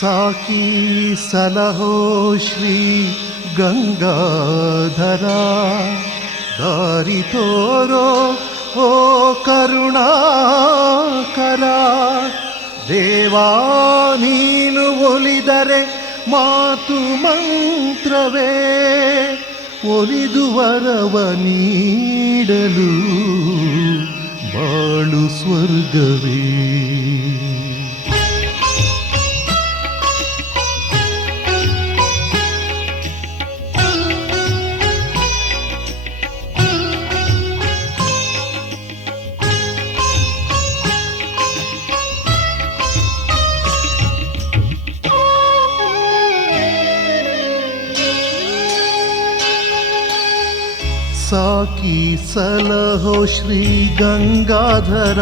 ಸಾಕಿ ಸಲಹೋ ಶ್ರೀ ಗಂಗಾಧರ, ದಾರಿ ತೋರೋ ಓ ಕರುಣಾಕರ. ದೇವಾ ನೀನು ಒಲಿದರೆ ಮಾತು ಮಂತ್ರವೇ, ಒಲಿದು ವರವ ನೀಡಲು ಬಾಳು ಸ್ವರ್ಗವೇ. ಸಾಕಿ ಸಲಹೋ ಶ್ರೀ ಗಂಗಾಧರ,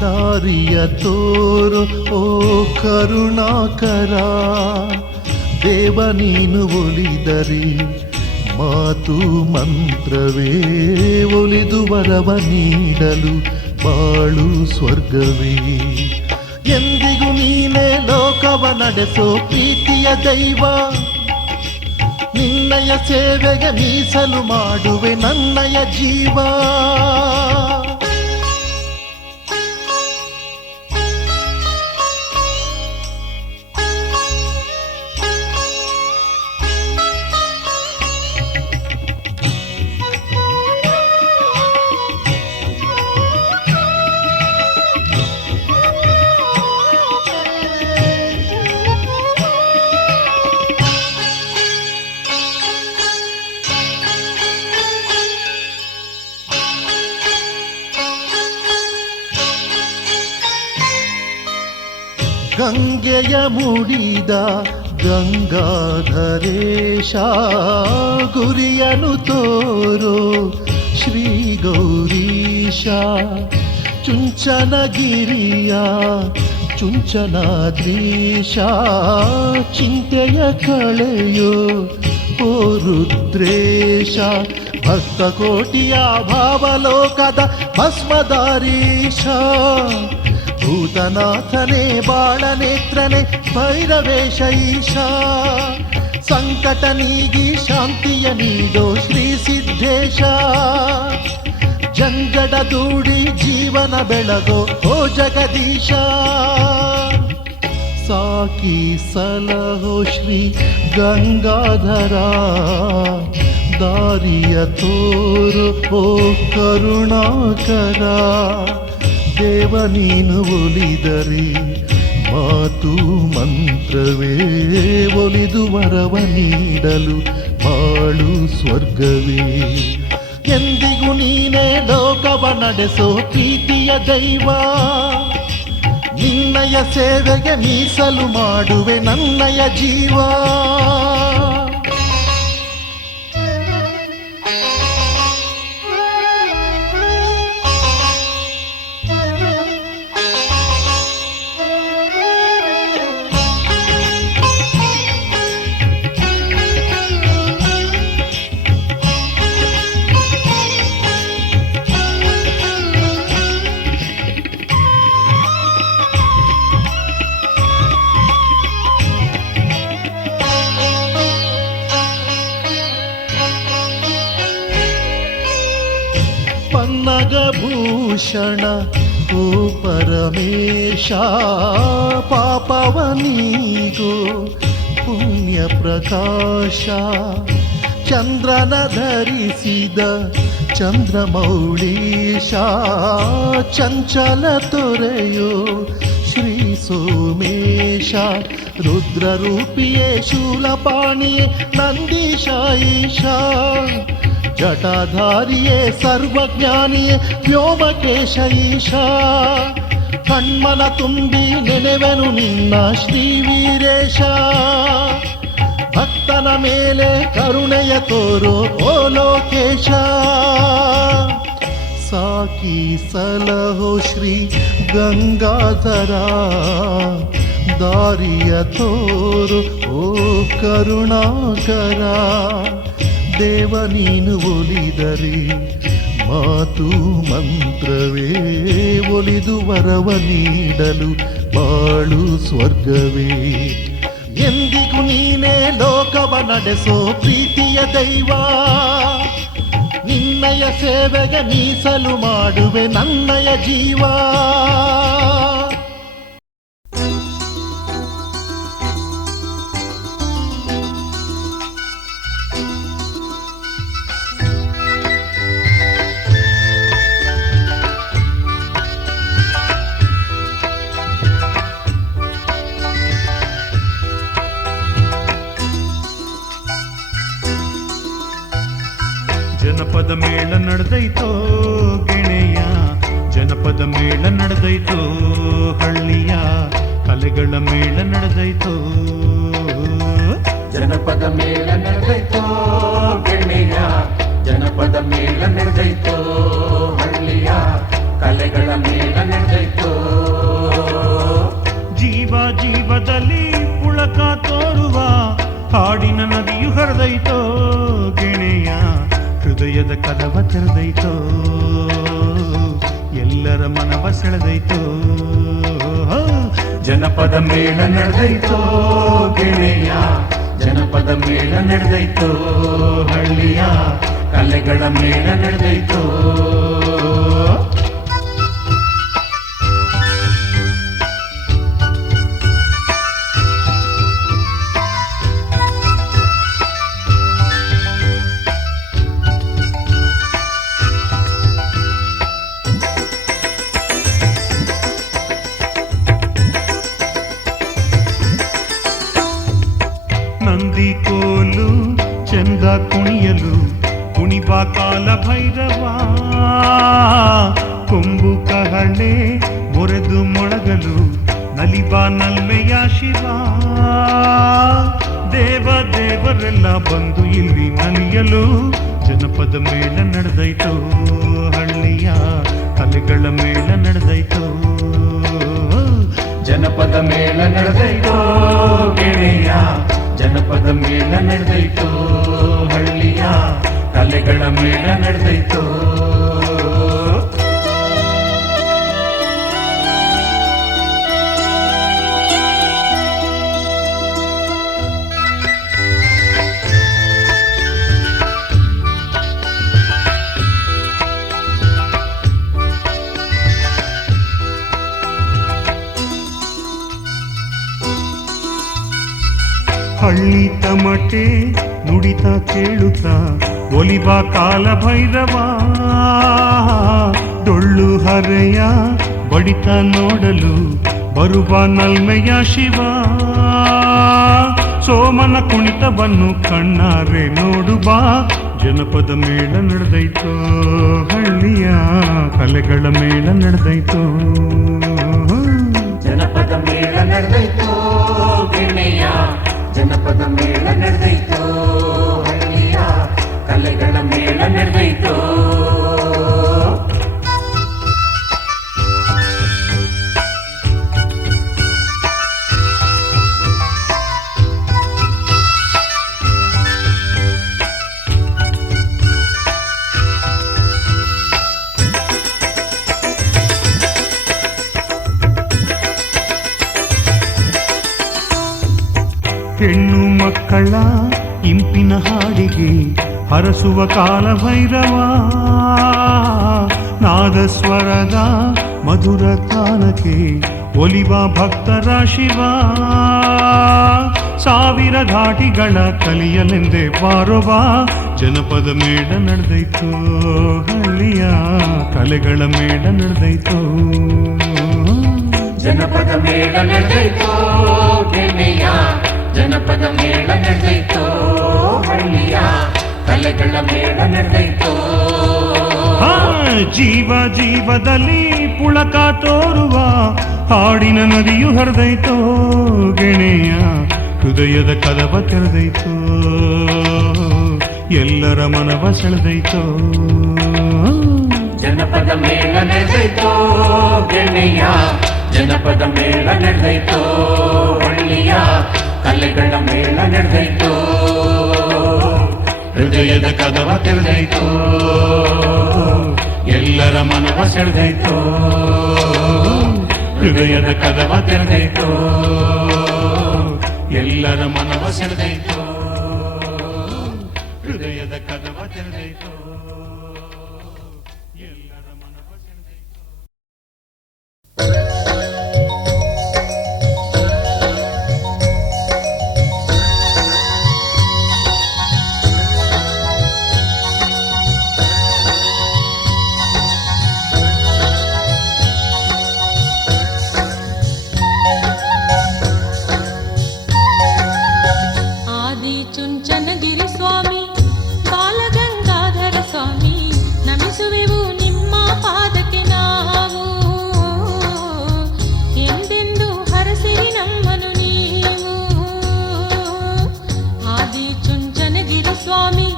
ದಾರಿಯ ತೋರು ಓ ಕರುಣಾಕರ. ದೇವ ನೀನು ಒಲಿದರೆ ಮಾತು ಮಂತ್ರವೇ, ಒಲಿದು ವರವ ನೀಡಲು ಬಾಳು ಸ್ವರ್ಗವೇ. ಎಂದಿಗೂ ನೀನೇ ಲೋಕವ ನಡೆಸೋ ಪ್ರೀತಿಯ ದೈವ, ನಿನ್ನಯ ಸೇವೆಗೆ ಮೀಸಲು ಮಾಡುವೆ ನನ್ನಯ ಜೀವ. ಗಂಗೆಯ ಮುಡಿದ ಗಂಗಾಧರೇಶ, ಗುರಿಯನು ತೋರೋ ಶ್ರೀ ಗೌರೀಶ. ಚುಂಚನಗಿರಿಯ ಚುಂಚನಾದ್ರೀಶ, ಚಿಂತೆಯ ಕಳೆಯೋ ಓ ರುದ್ರೇಶ. ಭಕ್ತ ಕೋಟಿಯ ಭಾವಲೋಕದ ಭಸ್ಮಧಾರೀಶ, ಭೂತನಾಥನೇ ಬಾಳನೇತ್ರನೇ ಭೈರವೇಶ ಈಶ. ಸಂಕಟ ನೀಗಿ ಶಾಂತಿಯ ನೀಡೋ ಶ್ರೀ ಸಿದ್ದೇಶ, ಜಂಗಡ ದೂಡಿ ಜೀವನ ಬೆಳಗೋ ಓ ಜಗದೀಶ. ಸಾಕಿ ಸಲಹೋ ಶ್ರೀ ಗಂಗಾಧರ, ದಾರಿಯ ತೋರು ಓ ಕರುಣಾಕರ. ದೇವ ನೀನು ಒಲಿದರೆ ಮಾತು ಮಂತ್ರವೇ, ಒಲಿದು ವರವ ನೀಡಲು ಬಾಳು ಸ್ವರ್ಗವೇ. ಎಂದಿಗೂ ನೀನೇ ಲೋಕವ ನಡೆಸೋ ಪ್ರೀತಿಯ ದೈವ, ನಿನ್ನಯ ಸೇವೆಗೆ ಮೀಸಲು ಮಾಡುವೆ ನನ್ನಯ ಜೀವ. ಪನ್ನಗಭೂಷಣ ಓ ಪರಮೇಶ, ಪಾಪವನೀಗೋ ಪುಣ್ಯ ಪ್ರಕಾಶ. ಚಂದ್ರನ ಧರಿಸಿದ ಚಂದ್ರಮೌಳೀಶ, ಚಂಚಲ ತೊರೆಯೋ ಶ್ರೀ ಸೋಮೇಶ. ರುದ್ರರೂಪಿಯೇ ಶೂಲಪಾಣಿಯೇ ನಂದೀಶ ಈಶ, ಜಟಾಧಾರಿಯೇ ಸರ್ವಜ್ಞಾನಿಯೇ ವ್ಯೋಮಕೇಶ ಈಶ. ಕಣ್ಮನ ತುಂಬಿ ನೆನೆವೆನು ನಿನ್ನ ಶ್ರೀ ವೀರೇಶ, ಭಕ್ತನ ಮೇಲೆ ಕರುಣೆಯ ತೋರೋ ಓ ಲೋಕೇಶ. ಸಾಕಿ ಸಲಹೋ ಶ್ರೀ ಗಂಗಾಧರ, ದಾರಿಯ ತೋರು ಓ ಕರುಣಾಕರ. ದೇವ ನೀನು ಒಲಿದರೆ ಮಾತು ಮಂತ್ರವೇ ಒಲಿದು ವರವ ನೀಡಲು ಬಾಳು ಸ್ವರ್ಗವೇ. ಎಂದಿಗೂ ನೀನೇ ಲೋಕವ ನಡೆಸೋ ಪ್ರೀತಿಯ ದೈವ, ನಿನ್ನಯ ಸೇವೆಗೆ ಮೀಸಲು ಮಾಡುವೆ ನನ್ನಯ ಜೀವ. ಜನಪದ ಮೇಳ ನಡೆದೈತೋ ಗೆಳೆಯ, ಜನಪದ ಮೇಳ ನಡೆದೈತೋ ಹಳ್ಳಿಯ, ಕಲೆಗಳ ಮೇಳ ನಡೆದೈತೋ. ಜನಪದ ಮೇಳ ನಡೆದೈತೋ ಗೆಳೆಯ, ಜನಪದ ಮೇಳ ನಡೆದೈತೋ ಹಳ್ಳಿಯ, ಕಲೆಗಳ ಮೇಳ ನಡೆದೈತೋ. ಜೀವ ಜೀವದಲ್ಲಿ ಪುಳಕ ತೋರುವ ಹಾಡಿನ ನದಿಯು ಹರಿದೈತೋ ಗೆಳೆಯ, ಹೃದಯದ ಕದವ ತೆರೆದೈತೋ, ಎಲ್ಲರ ಮನವ ಸೆಳೆದೈತೋ. ಜನಪದ ಮೇಳ ನಡೆದೈತೋ ಗೆಳೆಯ, ಜನಪದ ಮೇಳ ನಡೆದೈತೋ ಹಳ್ಳಿಯ, ಕಲೆಗಳ ಮೇಳ ನಡೆದೈತೋ. ನಂದಿ ಕೋಲು ಚಂದ ಕುಣಿಯಲು ಕುಣಿಬಾ ಕಾಲ ಭೈರವ, ಕೊಂಬು ಕಹಳೆ ಮೊರೆದು ಮೊಳಗಲು ನಲಿಬಾ ನಲ್ಮೆಯ ಶಿವ. ದೇವ ದೇವರೆಲ್ಲ ಬಂದು ಇಲ್ಲಿ ನಲಿಯಲು ಜನಪದ ಮೇಳ ನಡೆದೈತೋ ಹಳ್ಳಿಯ, ಕಲೆಗಳ ಮೇಳ ನಡೆದೈತೋ. ಜನಪದ ಮೇಳ ನಡೆದೈತೋ ಗೆಳೆಯ, ಜನಪದ ಮೇಳ ನಡೆದೈತೋ ಹಳ್ಳಿಯ, ಕಲೆಗಳ ಮೇಳ ನಡೆದೈತೋ. ಹಳ್ಳಿ ತಮಟೆ ನುಡಿತ ಕೇಳುತ್ತ ಒಲಿಬಾ ಕಾಲ ಭೈರವ, ಡೊಳ್ಳು ಹರೆಯ ಬಡಿತ ನೋಡಲು ಬರುವ ನಲ್ಮೆಯ ಶಿವ. ಸೋಮನ ಕುಣಿತವನ್ನು ಕಣ್ಣಾರೆ ನೋಡುಬಾ, ಜನಪದ ಮೇಳ ನಡೆದೈತೋ ಹಳ್ಳಿಯ, ಕಲೆಗಳ ಮೇಳ ನಡೆದೈತೋ. ಜನಪದ ಮೇಳ ನಡೆದೈತೋ ಗೆಳೆಯ, ಜನಪದ ಮೇಳ ನಡೆದೈತೋ ಹಳ್ಳಿಯ, ಕಲೆಗಳ ಮೇಳ ನಡೆದೈತೋ. ಹೆಣ್ಣು ಮಕ್ಕಳ ಇಂಪಿನ ಹಾಡಿಗೆ ಹರಸುವ ಕಾಲ ಭೈರವ, ನಾದಸ್ವರದ ಮಧುರ ತಾನಕ್ಕೆ ಒಲಿವ ಭಕ್ತರ ಶಿವ. ಸಾವಿರ ಘಾಟಿಗಳ ಕಲಿಯಲೆಂದೇ ಬಾರೊಬ, ಜನಪದ ಮೇಳ ನಡೆದೈತೋ ಹಳ್ಳಿಯ, ಕಲೆಗಳ ಮೇಳ ನಡೆದೈತೋ. ಜನಪದ ಮೇಳ ನಡೆದೈತೋ ಗೆಳೆಯ, ಜನಪದ ಮೇಳ ನಡೆದೈತೋ ಹಳ್ಳಿಯ, ಕಲೆಗಳ ಮೇಳ ನಡೆದೈತೋ. ಜೀವ ಜೀವದಲ್ಲಿ ಪುಳಕ ತೋರುವ ಹಾಡಿನ ನದಿಯು ಹರಿದೈತೋ ಗೆಳೆಯ, ಹೃದಯದ ಕದವ ತೆರೆದೈತೋ, ಎಲ್ಲರ ಮನವ ಸೆಳೆದೈತೋ. ಜನಪದ ಮೇಳ ನಡೆದೈತೋ ಗೆಳೆಯ, ಜನಪದ ಮೇಳ ನಡೆದೈತೋ ಹಳ್ಳಿಯ, ಕಲೆಗಳ ಮೇಳ ನಡೆದೈತೋ. ಹೃದಯದ ಕದವ ತೆರೆದೈತೋ ಎಲ್ಲರ ಮನವ ಸೆಳೆದೈತೋ ಹೃದಯದ ಕದವ ತೆರೆದೈತೋ ಎಲ್ಲರ ಮನವ ಸೆಳೆದೈತೋ ಹೃದಯದ ಕದವ ತೆರೆದೈತೋ ಎಲ್ಲರ ಮನವ ಸೆಳೆದೈತೋ. ಚುಂಚನಗಿರಿ ಸ್ವಾಮಿ ಬಾಲಗಂಗಾಧರ ಸ್ವಾಮಿ ನಮಿಸುವೆವು ನಿಮ್ಮ ಪಾದಕ್ಕೆ ನಾವು ಎಂದೆಂದು ಹರಸಿರಿ ನಮ್ಮನು ನೀವು ಆದಿ ಚುಂಚನಗಿರಿ ಸ್ವಾಮಿ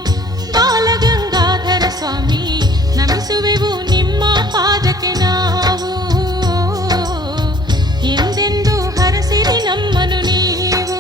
ಬಾಲಗಂಗಾಧರ ಸ್ವಾಮಿ ನಮಿಸುವೆವು ನಿಮ್ಮ ಪಾದಕ್ಕೆ ನಾವು ಎಂದೆಂದು ಹರಸಿರಿ ನಮ್ಮನು ನೀವು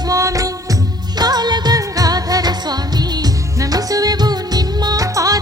ಸ್ವಾಮಿ ಬಾಲಗಂಗಾಧರ ಸ್ವಾಮಿ ನಮಿಸುವೆವು ನಿಮ್ಮ ಪಾದ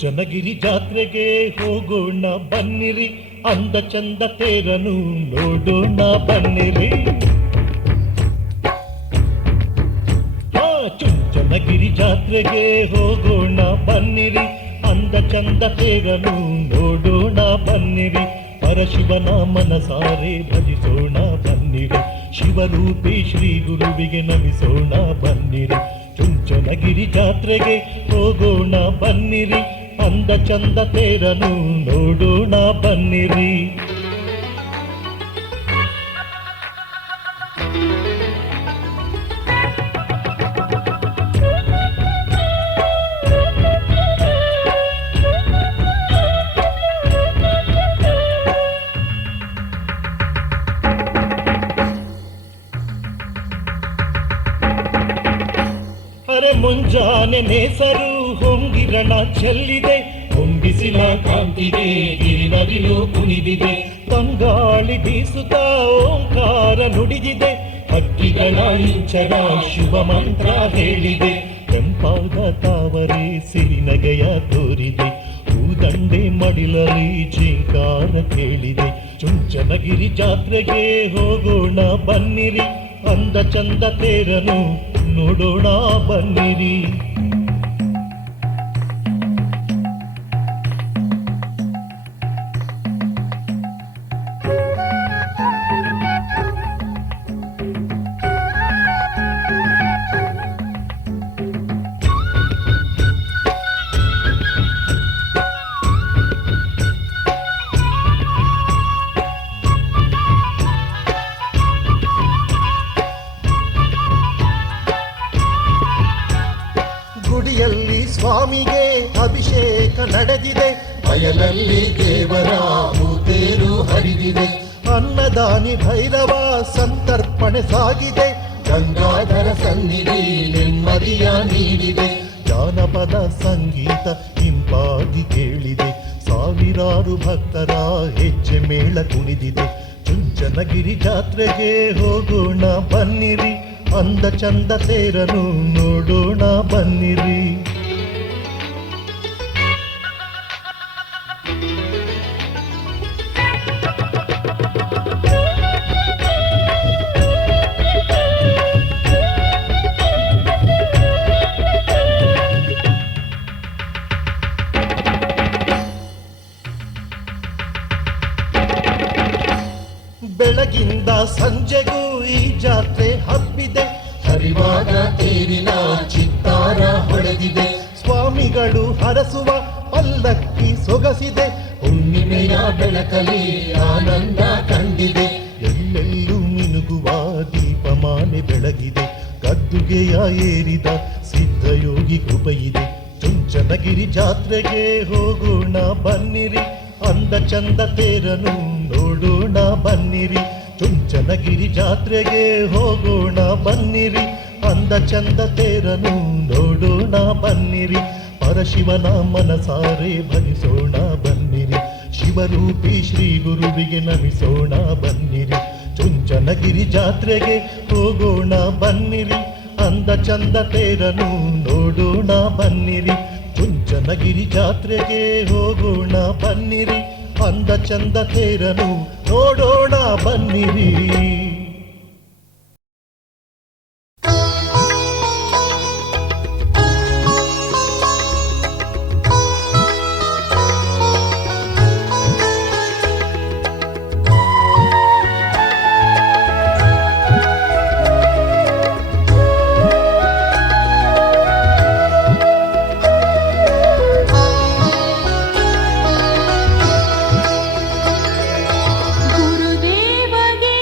ಚುಂಚನಗಿರಿ ಜಾತ್ರೆಗೆ ಹೋಗೋಣ ಬನ್ನಿರಿ, ಅಂದ ಚಂದ ತೇರನು ನೋಡೋಣ ಬನ್ನಿರಿ. ಚುಂಚನಗಿರಿ ಜಾತ್ರೆಗೆ ಹೋಗೋಣ ಬನ್ನಿರಿ, ಅಂದ ಚಂದ ತೇರನು ನೋಡೋಣ ಬನ್ನಿರಿ. ಪರಶಿವನ ಮನಸಾರೆ ಭಜಿಸೋಣ ಬನ್ನಿರಿ, ಶಿವರೂಪಿ ಶ್ರೀ ಗುರುವಿಗೆ ನಮಿಸೋಣ ಬನ್ನಿರಿ. ಚುಂಚನಗಿರಿ ಜಾತ್ರೆಗೆ ಹೋಗೋಣ ಬನ್ನಿರಿ, ಅಂದ ಚಂದ ತೇರನು ನೋಡೋಣ ಬನ್ನಿರಿ. ಮುಂಜಾನೆ ನೇಸರು ಹೊಂಗಿರಣ ಚೆಲ್ಲಿದೆ, ಹೊಂಬಿಸಿನ ಕಾಂತಿಗೆ ಗಿರಿನದಿಲು ಕುಣಿದಿದೆ. ತಂಗಾಳಿ ಬೀಸುತ್ತ ಓಂಕಾರ ನುಡಿದಿದೆ, ಹಕ್ಕಿಗಳ ಇಂಚರ ಶುಭ ಮಂತ್ರ ಹೇಳಿದೆ. ಕೆಂಪಾದ ತಾವರೆ ಸಿರಿನಗೆಯ ತೋರಿದೆ, ಹೂದಂಡೆ ಮಡಿಲಲ್ಲಿ ಜಿಂಕಾರ ಕೇಳಿದೆ. ಚುಂಚನಗಿರಿ ಜಾತ್ರೆಗೆ ಹೋಗೋಣ ಬನ್ನಿರಿ, ಅಂದ ಚಂದ ತೇರನು ನೋಡೋಣ ಬನ್ನಿರಿ. ಗುಡಿಯಲ್ಲಿ ಸ್ವಾಮಿಗೆ ಅಭಿಷೇಕ ನಡೆದಿದೆ, ಬಯಲಲ್ಲಿ ದೇವರ ತೇರು ಹರಿದಿದೆ. ಅನ್ನದಾನಿ ಭೈರವ ಸಂತರ್ಪಣೆ ಸಾಗಿದೆ, ಗಂಗಾಧರ ಸನ್ನಿಧಿ ನೆಮ್ಮದಿಯ ನೀಡಿದೆ. ಜಾನಪದ ಸಂಗೀತ ಇಂಪಾಗಿ ಕೇಳಿದೆ, ಸಾವಿರಾರು ಭಕ್ತರ ಹೆಜ್ಜೆ ಮೇಳ ಕುಣಿದಿದೆ. ಚುಂಚನಗಿರಿ ಜಾತ್ರೆಗೆ ಹೋಗೋಣ ಬನ್ನಿರಿ, ಅಂದ ಚಂದ ತೇರನು ನೋಡೋಣ ಬನ್ನಿರಿ. ಬೆಳಗಿಂದ ಸಂಜೆಗೂ ಈ ಜಾತ್ರೆ ಹಬ್ಬಿದೆ, ಹರಿವಾದ ತೇರಿನ ಚಿತ್ತಾರ ಹೊಳೆದಿದೆ. ಸ್ವಾಮಿಗಳು ಹರಸುವ ಪಲ್ಲಕ್ಕಿ ಸೊಗಸಿದೆ, ಹುಣ್ಣಿಮೆಯ ಬೆಳಕಲಿ ಆನಂದ ಕಂಡಿದೆ. ಎಲ್ಲೆಲ್ಲೂ ಮಿನುಗುವ ದೀಪಮಾಲೆ ಬೆಳಗಿದೆ, ಗದ್ದುಗೆಯ ಏರಿದ ಸಿದ್ಧಯೋಗಿ ಕೃಪೆಯಿದೆ. ಚುಂಚನಗಿರಿ ಜಾತ್ರೆಗೆ ಹೋಗೋಣ ಬನ್ನಿರಿ, ಅಂದ ಚಂದ ತೇರನು ನೋಡೋಣ ಬನ್ನಿರಿ. ಚುಂಚನಗಿರಿ ಜಾತ್ರೆಗೆ ಹೋಗೋಣ ಬನ್ನಿರಿ, ಅಂದ ಚಂದ ತೇರನು ನೋಡೋಣ ಬನ್ನಿರಿ. ಪರಶಿವನ ಮನಸಾರೆ ಭಜಿಸೋಣ ಬನ್ನಿರಿ, ಶಿವರೂಪಿ ಶ್ರೀ ಗುರುವಿಗೆ ನಮಿಸೋಣ ಬನ್ನಿರಿ. ಚುಂಚನಗಿರಿ ಜಾತ್ರೆಗೆ ಹೋಗೋಣ ಬನ್ನಿರಿ, ಅಂದ ಚಂದ ತೇರನು ನೋಡೋಣ ಬನ್ನಿರಿ. ಚುಂಚನಗಿರಿ ಜಾತ್ರೆಗೆ ಹೋಗೋಣ ಬನ್ನಿರಿ, ಅಂದ ಚಂದ ತೇರನು ನೋಡೋಣ ಬನ್ನಿರಿ. ಗುರುದೇವಗೆ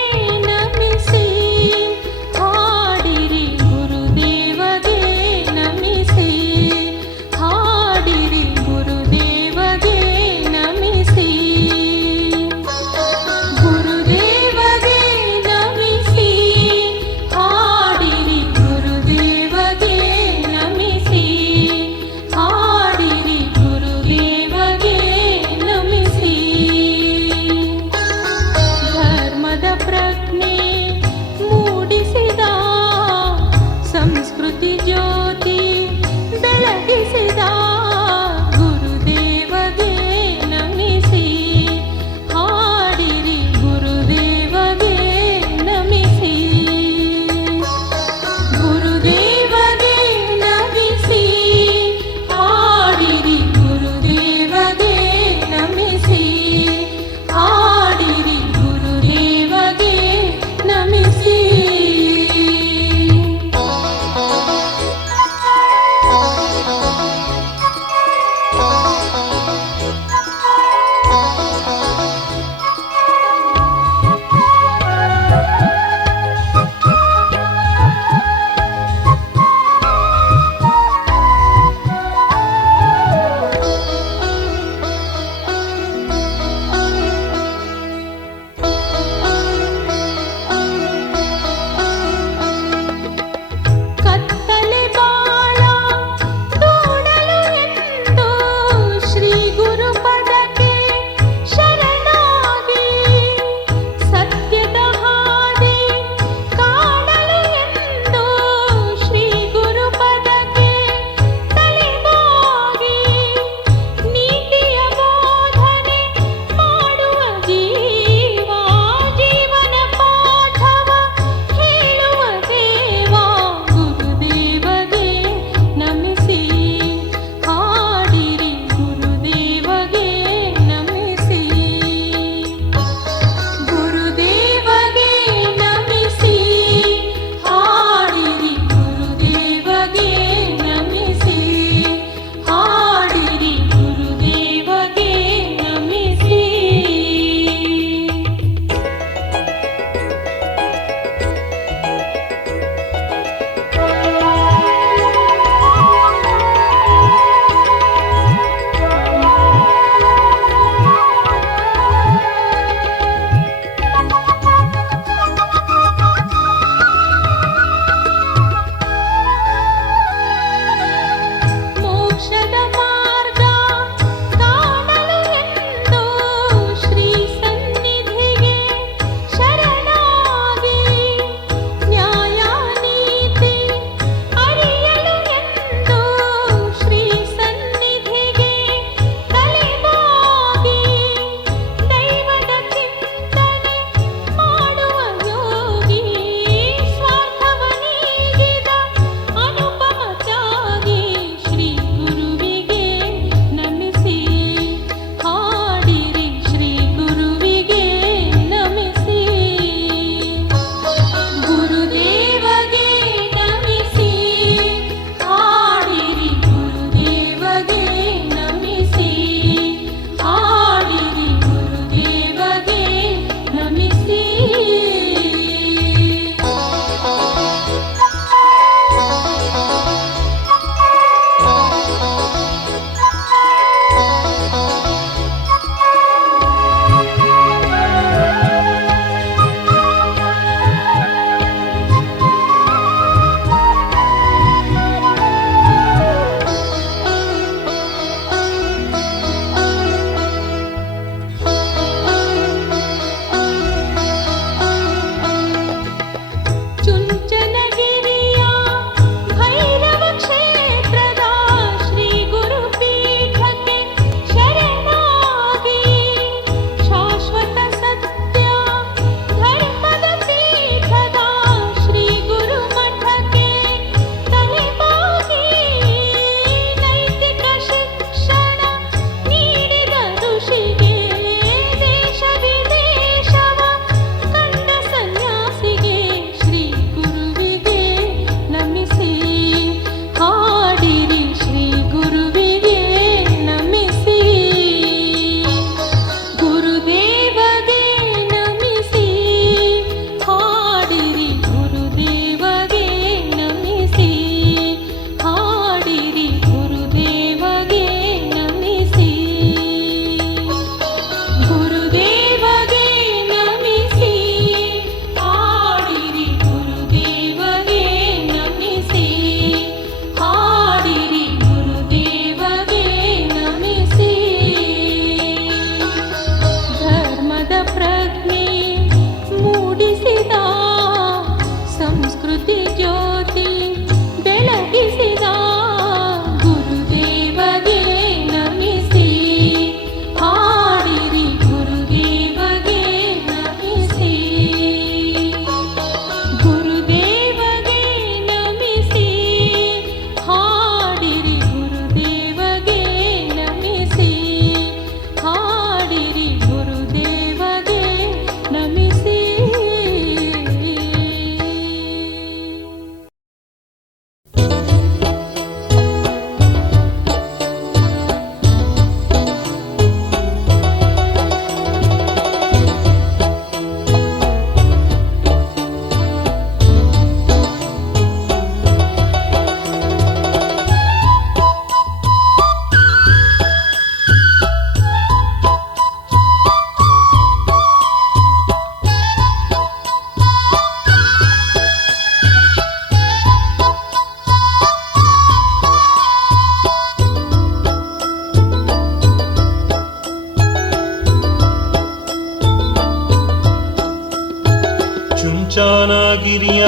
ಚುಂಚಾನಗಿರಿಯ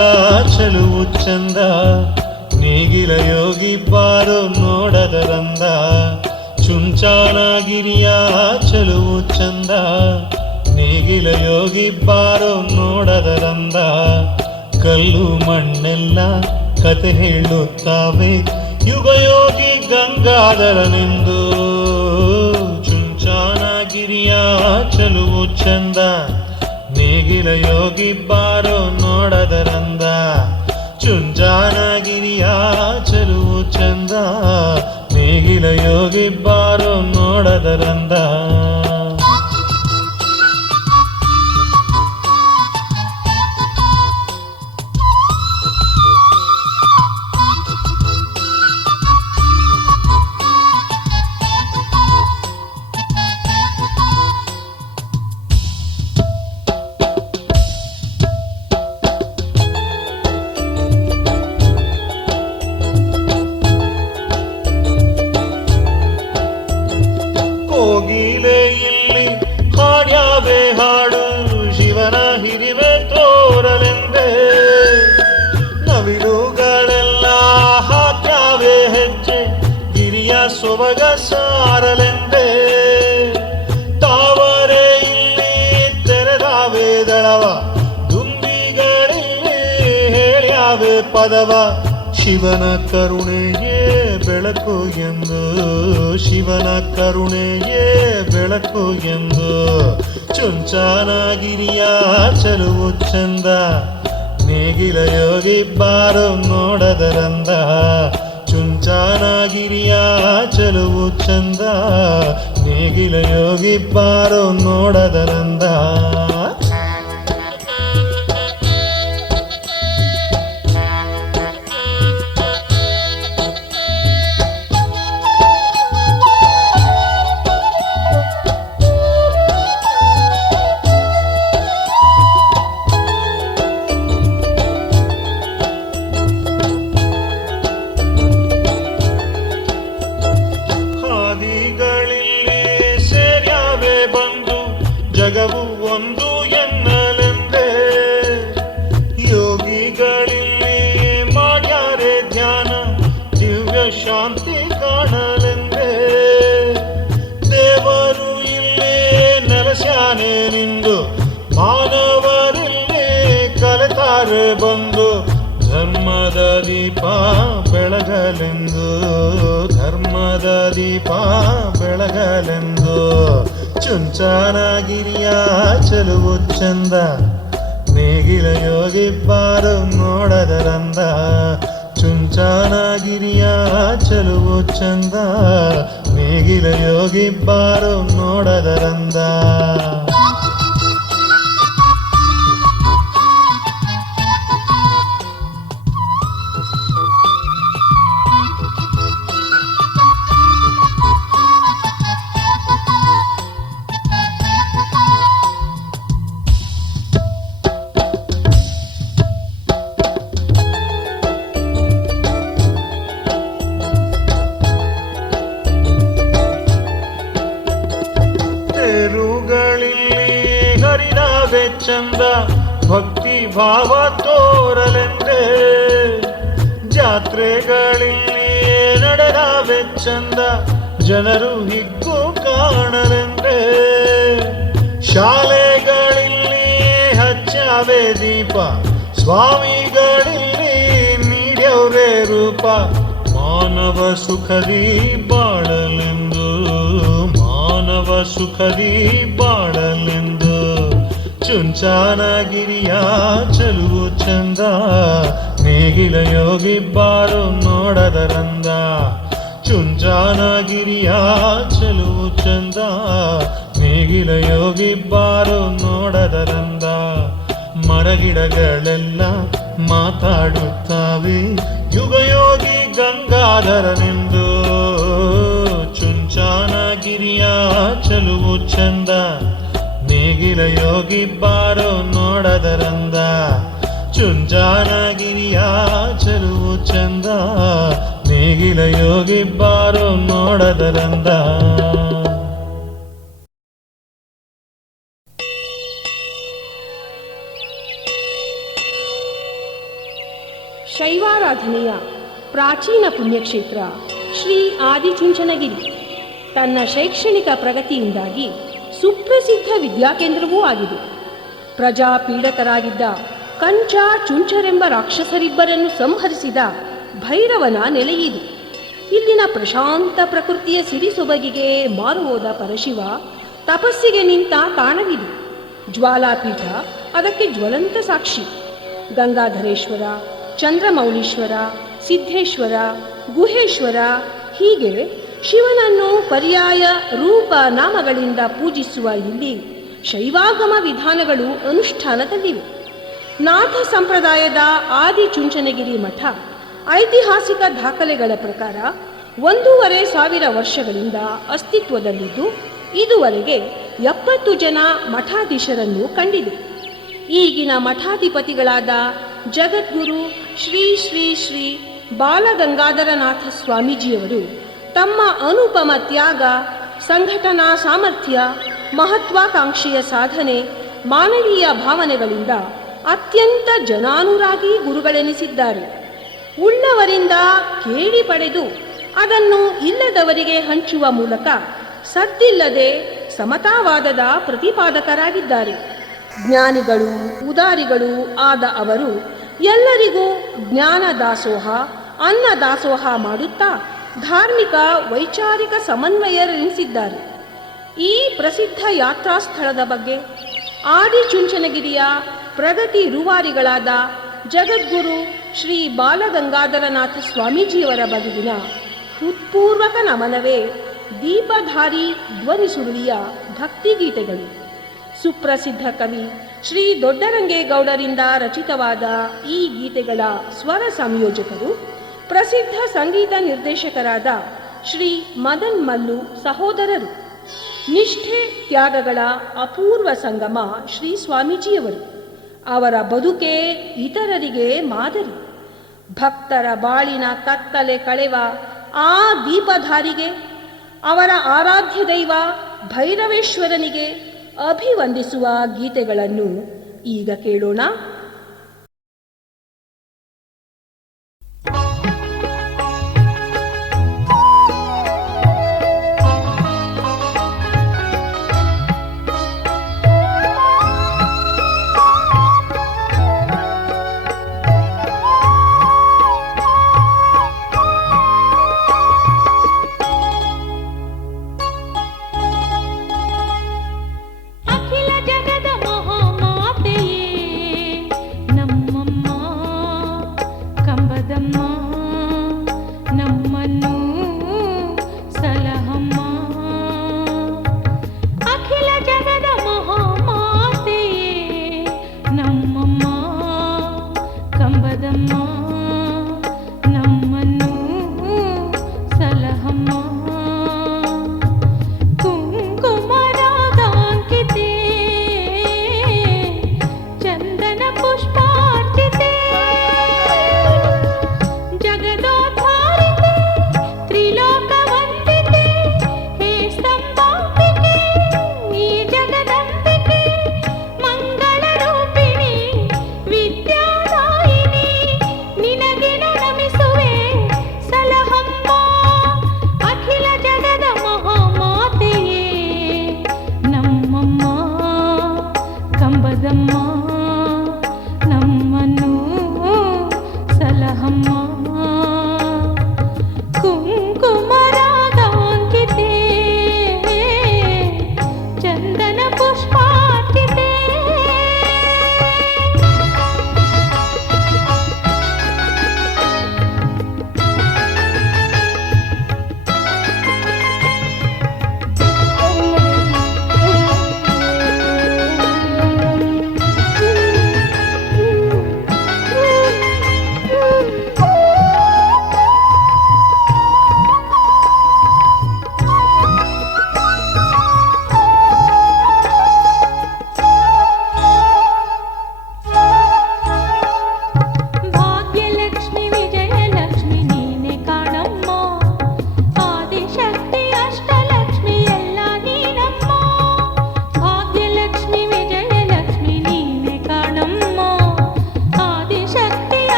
ಚಲುವು ಚಂದ, ನೇಗಿಲ ಯೋಗಿ ಬಾರೋ ನೋಡದರಂದ. ಚುಂಚಾನಗಿರಿಯ ಚಲುವು ಚಂದ, ನೇಗಿಲ ಯೋಗಿ ಬಾರೋ ನೋಡದರಂದ. ಕಲ್ಲು ಮಣ್ಣೆಲ್ಲ ಕತೆ ಹೇಳುತ್ತಾವೆ ಯುಗಯೋಗಿ ಗಂಗಾಧರನೆಂದು. ಚುಂಚಾನಗಿರಿಯ ಚಲುವು ಚಂದ, ನೇಗಿಲ ಯೋಗಿ ಬಾರೋ ನೋಡದರಂದ. ಚುಂಚಾನಗಿರಿಯ ಚಲುವು ಚಂದ, ನೇಗಿಲ ಯೋಗಿ ಬಾರೋ ನೋಡದರಂದ. ಕೋಗಿಲೆಯಲ್ಲಿ ಹಾಡ್ಯಾವೆ ಹಾಡು, ಶಿವನ ಹಿರಿಮೆ ತೋರಲೆಂದೇ. ನವಿಲುಗಳೆಲ್ಲ ಹಾಕ್ಯಾವೆ ಹೆಜ್ಜೆ, ಗಿರಿಯ ಸೊಬಗ ಸಾರಲೆಂದೇ. ತಾವರೆ ಇಲ್ಲಿ ತೆರೆದಾವೆ ದಳವ, ದುಂಬಿಗಳಲ್ಲಿ ಹೇಳ್ಯಾವೆ ಪದವ. ಶಿವನ ಕರುಣೆಯೇ ಬೆಳಕು ಎಂದು, ಶಿವನ ಕರುಣೆಯೇ ಬೆಳಕು ಎಂದು. ಚುಂಚಾನಗಿರಿಯ ಚಲುವು ಚಂದ, ನೇಗಿಲ ಯೋಗಿ ಬಾರೋ ನೋಡದರಂದ. ಚುಂಚಾನಗಿರಿಯ ಚಲುವು ಚಂದ, ನೇಗಿಲ ಯೋಗಿ ಬಾರೋ ನೋಡದರಂದ. ಜಗವು ಒಂದು ಎನ್ನಲೆಂದೇ. ಯೋಗಿಗಳಲ್ಲಿ ಮಾಡ್ಯಾರೆ ಧ್ಯಾನ, ದಿವ್ಯ ಶಾಂತಿ ಕಾಣಲೆಂದೇ. ದೇವರು ಇಲ್ಲೇ ನೆಲೆಸ್ಯಾನೆ ನಿಂದು, ಮಾನವರಿಲ್ಲೇ ಕಲೆತಾರೆ ಬಂದು. ಧರ್ಮದ ದೀಪ ಬೆಳಗಲೆಂದು, ಧರ್ಮದ ದೀಪ ಬೆಳಗಲೆಂದು. ಚುಂಚಾನಗಿರಿಯ ಚಲುವು ಚಂದ, ನೇಗಿಲ ಯೋಗಿ ಬಾರೋ ನೋಡದರಂದ. ಚುಂಚಾನಗಿರಿಯ ಚಲುವು ಚಂದ, ನೇಗಿಲ ಯೋಗಿ ಬಾರೋ ನೋಡದರಂದ. ಹರಿದಾವೆ ಚಂದ, ಭಕ್ತಿ ಭಾವ ತೋರಲೆಂದೇ. ಜಾತ್ರೆಗಳಲ್ಲಿ ನಡೆದಾವೆ ಚಂದ, ಜನರು ಹಿಗ್ಗು ಕಾಣಲೆಂದೇ. ಶಾಲೆಗಳಲ್ಲಿ ಹಚ್ಚಾವೆ ದೀಪ, ಸ್ವಾಮಿಗಳಲ್ಲಿ ನೀಡ್ಯವ್ರೆ ರೂಪ. ಮಾನವ ಸುಖದಿ ಬಾಳಲೆಂದು, ಮಾನವ ಸುಖದಿ ಬಾಳಲೆಂದು. ಚುಂಚಾನಗಿರಿಯ ಚಲುವು ಚಂದ, ನೇಗಿಲ ಯೋಗಿ ಬಾರೋ ನೋಡದರಂದ. ಚುಂಚಾನಗಿರಿಯ ಚಲುವು ಚಂದ, ನೇಗಿಲ ಯೋಗಿ ಬಾರೋ ನೋಡದರಂದ. ಮರಗಿಡಗಳೆಲ್ಲ ಮಾತಾಡುತ್ತಾವೆ ಯುಗಯೋಗಿ ಗಂಗಾಧರನೆಂದು. ಚುಂಚಾನಗಿರಿಯ ಚಲುವು ಚಂದ, ನೇಗಿಲ ಯೋಗಿ ಬಾರೋ ನೋಡದರಂದ. ಚುಂಚಾನಗಿರಿಯ ಚಲುವು ಚಂದ, ನೇಗಿಲ ಯೋಗಿ ಬಾರೋ ನೋಡದರಂದ. ಶೈವಾರಾಧನೆಯ ಪ್ರಾಚೀನ ಪುಣ್ಯಕ್ಷೇತ್ರ ಶ್ರೀ ಆದಿಚುಂಚನಗಿರಿ. ತನ್ನ ಶೈಕ್ಷಣಿಕ ಪ್ರಗತಿಯಿಂದಾಗಿ ಸುಪ್ರಸಿದ್ಧ ವಿದ್ಯಾಕೇಂದ್ರವೂ ಆಗಿದೆ. ಪ್ರಜಾಪೀಡಕರಾಗಿದ್ದ ಕಂಚ ಚುಂಚರೆಂಬ ರಾಕ್ಷಸರಿಬ್ಬರನ್ನು ಸಂಹರಿಸಿದ ಭೈರವನ ನೆಲೆಯಿದು. ಇಲ್ಲಿನ ಪ್ರಶಾಂತ ಪ್ರಕೃತಿಯ ಸಿರಿಸೊಬಗಿಗೆ ಮಾರುಹೋದ ಪರಶಿವ ತಪಸ್ಸಿಗೆ ನಿಂತ ತಾಣವಿದು. ಜ್ವಾಲಾಪೀಠ ಅದಕ್ಕೆ ಜ್ವಲಂತ ಸಾಕ್ಷಿ. ಗಂಗಾಧರೇಶ್ವರ, ಚಂದ್ರಮೌಳೀಶ್ವರ, ಸಿದ್ಧೇಶ್ವರ, ಗುಹೇಶ್ವರ ಹೀಗೆ ಶಿವನನ್ನು ಪರ್ಯಾಯ ರೂಪ ನಾಮಗಳಿಂದ ಪೂಜಿಸುವ ಇಲ್ಲಿ ಶೈವಾಗಮ ವಿಧಾನಗಳು ಅನುಷ್ಠಾನದಲ್ಲಿವೆ. ನಾಥ ಸಂಪ್ರದಾಯದ ಆದಿಚುಂಚನಗಿರಿ ಮಠ ಐತಿಹಾಸಿಕ ದಾಖಲೆಗಳ ಪ್ರಕಾರ 1,500 ವರ್ಷಗಳಿಂದ ಅಸ್ತಿತ್ವದಲ್ಲಿದ್ದು ಇದುವರೆಗೆ 70 ಜನ ಮಠಾಧೀಶರನ್ನು ಕಂಡಿದೆ. ಈಗಿನ ಮಠಾಧಿಪತಿಗಳಾದ ಜಗದ್ಗುರು ಶ್ರೀ ಶ್ರೀ ಶ್ರೀ ಬಾಲಗಂಗಾಧರನಾಥ ಸ್ವಾಮೀಜಿಯವರು ತಮ್ಮ ಅನುಪಮ ತ್ಯಾಗ, ಸಂಘಟನಾ ಸಾಮರ್ಥ್ಯ, ಮಹತ್ವಾಕಾಂಕ್ಷೆಯ ಸಾಧನೆ, ಮಾನವೀಯ ಭಾವನೆಗಳಿಂದ ಅತ್ಯಂತ ಜನಾನುರಾಗಿ ಗುರುಗಳೆನಿಸಿದ್ದಾರೆ. ಉಳ್ಳವರಿಂದ ಕೇಳಿ ಪಡೆದು ಅದನ್ನು ಇಲ್ಲದವರಿಗೆ ಹಂಚುವ ಮೂಲಕ ಸದ್ದಿಲ್ಲದೆ ಸಮತಾವಾದದ ಪ್ರತಿಪಾದಕರಾಗಿದ್ದಾರೆ. ಜ್ಞಾನಿಗಳು, ಉದಾರಿಗಳು ಆದ ಅವರು ಎಲ್ಲರಿಗೂ ಜ್ಞಾನ ದಾಸೋಹ, ಅನ್ನ ದಾಸೋಹ ಮಾಡುತ್ತಾ ಧಾರ್ಮಿಕ ವೈಚಾರಿಕ ಸಮನ್ವಯರೆನಿಸಿದ್ದಾರೆ. ಈ ಪ್ರಸಿದ್ಧ ಯಾತ್ರಾ ಸ್ಥಳದ ಬಗ್ಗೆ ಆದಿಚುಂಚನಗಿರಿಯ ಪ್ರಗತಿ ರೂವಾರಿಗಳಾದ ಜಗದ್ಗುರು ಶ್ರೀ ಬಾಲಗಂಗಾಧರನಾಥ ಸ್ವಾಮೀಜಿಯವರ ಬಗೆಗಿನ ಹೃತ್ಪೂರ್ವಕ ನಮನವೇ ದೀಪಧಾರಿ ಧ್ವನಿಸುರುಳಿಯ ಭಕ್ತಿಗೀತೆಗಳು. ಸುಪ್ರಸಿದ್ಧ ಕವಿ ಶ್ರೀ ದೊಡ್ಡರಂಗೇಗೌಡರಿಂದ ರಚಿತವಾದ ಈ ಗೀತೆಗಳ ಸ್ವರ ಸಂಯೋಜಕರು ಪ್ರಸಿದ್ಧ ಸಂಗೀತ ನಿರ್ದೇಶಕರಾದ ಶ್ರೀ ಮದನ್ ಮಲ್ಲು ಸಹೋದರರು. ನಿಷ್ಠೆ ತ್ಯಾಗಗಳ ಅಪೂರ್ವ ಸಂಗಮ ಶ್ರೀ ಸ್ವಾಮೀಜಿಯವರು. ಅವರ ಬದುಕೆ ಇತರರಿಗೆ ಮಾದರಿ. ಭಕ್ತರ ಬಾಳಿನ ಕತ್ತಲೆ ಕಳೆವ ಆ ದೀಪಧಾರಿಗೆ, ಅವರ ಆರಾಧ್ಯ ದೈವ ಭೈರವೇಶ್ವರನಿಗೆ ಅಭಿವಂದಿಸುವ ಗೀತೆಗಳನ್ನು ಈಗ ಕೇಳೋಣ.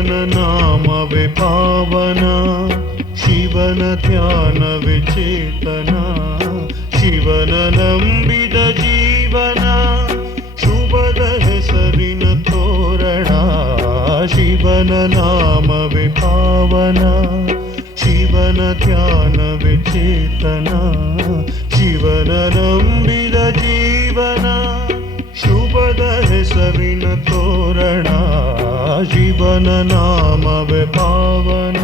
ಶಿವನ ನಾಮವೇ ಪಾವನ, ಶಿವನ ಧ್ಯಾನವೇ ಚೇತನ, ಶಿವನ ನಂಬಿದ ಜೀವನ, ಶುಭದ ಹೆಸರಿನ ತೋರಣ. ಶಿವನ ನಾಮವೇ ಪಾವನ, ಶಿವನ ಧ್ಯಾನವೇ ಚೇತನ, ಶಿವನ ನಂಬಿದ ಜೀವನ, ಶುಭದ ಹೆಸರಿನ ತೋರಣ. ಶಿವನ ನಾಮವೇ ಪಾವನ.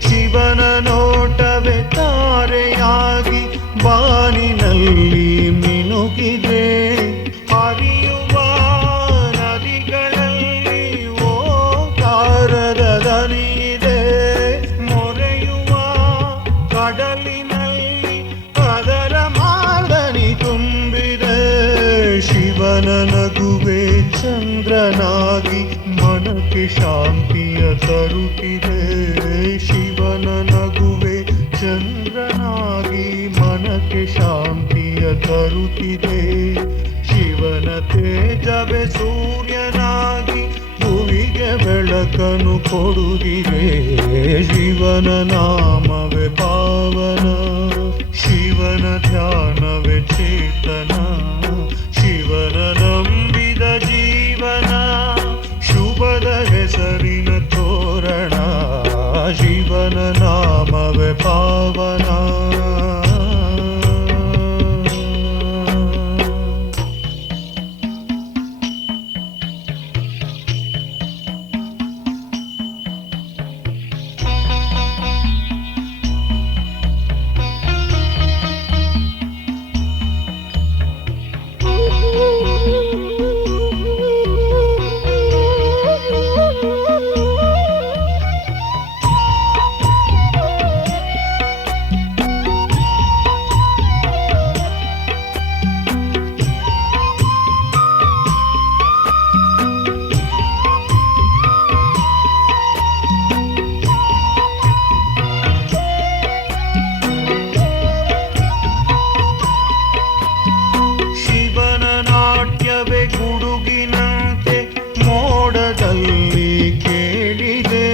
ಶಿವನ ನೋಟವೇ ತಾರೆಯಾಗಿ ಬಾನಿನಲ್ಲಿ ಮಿನುಗಿದೆ. ಹರಿಯುವ ನದಿಗಳಲ್ಲಿ ಓಂಕಾರದ ದನಿಯಿದೆ. ಮೊರೆಯುವ ಕಡಲಿನಲ್ಲಿ ಅದರ ಮಾರ್ದನಿ ತುಂಬಿದೆ. ಶಿವನ ನಗುವೆ ಚಂದ್ರನಾಗಿ ಮನಕ್ಕೆ ಶಾಂತಿಯ ತರುತ್ತಿದೆ. ಶಿವನ ನಗುವೆ ಚಂದ್ರನಾಗಿ ಮನಕ್ಕೆ ಶಾಂತಿಯ ತರುತ್ತಿದೆ. ಶಿವನ ತೇಜವೇ ಸೂರ್ಯನಾಗಿ ಭುವಿಗೆ ಬೆಳಕನ್ನು ಕೊಡುತ್ತಿದೆ. ಶಿವನ ನಾಮವೇ ಪಾವನ, ಶಿವನ ಧ್ಯಾನವೇ ಚೇತನ, ಶಿವನ ನಂಬಿದ ಜೀವನ, ಶುಭದ ಹೆಸರಿನ ತೋರಣ. ಶಿವನ ನಾಮವೇ ಪಾವನ. ಗುಡುಗಿನಂತೆ ಮೋಡದಲ್ಲಿ ಕೇಳಿದೆ.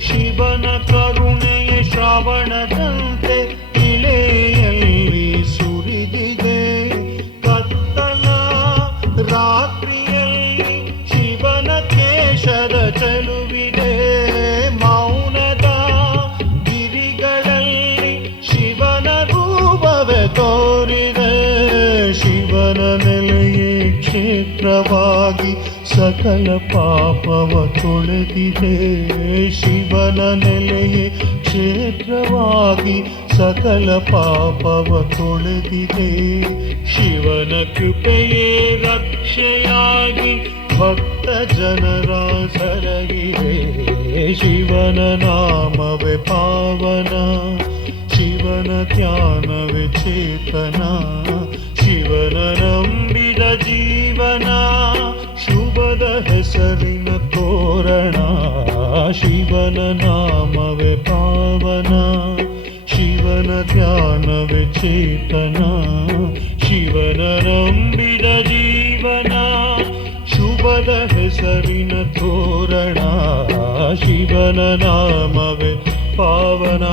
ಶಿವನ ಕರುಣೆಯ ಶ್ರಾವಣದಂತೆ ಇಳೆಯಲ್ಲಿ ಸುರಿದಿದೆ. ಕತ್ತಲ ರಾತ್ರಿಯಲ್ಲಿ ಶಿವನ ಕೇಶದ ಚೆಲುವಿದೆ. ಮೌನದ ಗಿರಿಗಳಲ್ಲಿ ಶಿವನ ರೂಪವೇ ತೋರಿದೆ. ಶಿವನ ನೆಲೆಯೇ ಕ್ಷೇತ್ರವಾಗಿ ಸಕಲ ಪಾಪವ ತೊಳೆದಿದೆ. ಶಿವನ ನೆಲೆಯೇ ಕ್ಷೇತ್ರವಾಗಿ ಸಕಲ ಪಾಪವ ತೊಳೆದಿದೆ. ಶಿವನ ಕೃಪೆಯೇ ರಕ್ಷೆಯಾಗಿ ಭಕ್ತ ಜನರ ಸಲಗಿದೆ. ಶಿವನ ನಾಮವೇ ಪಾವನ, ಶಿವನ ಧ್ಯಾನವೇ ಚೇತನ, ಶಿವನ ನಂಬಿದ ಜೀವನ, ಶುಭದ ಹೆಸರಿನ ತೋರಣ. ಶಿವನ ನಾಮವೇ ಪಾವನ, ಶಿವನ ಧ್ಯಾನವೇ ಚೇತನ, ಶಿವನ ನಂಬಿದ ಜೀವನ, ಶುಭದ ಹೆಸರಿನ ತೋರಣ. ಶಿವನ ನಾಮವೇ ಪಾವನ.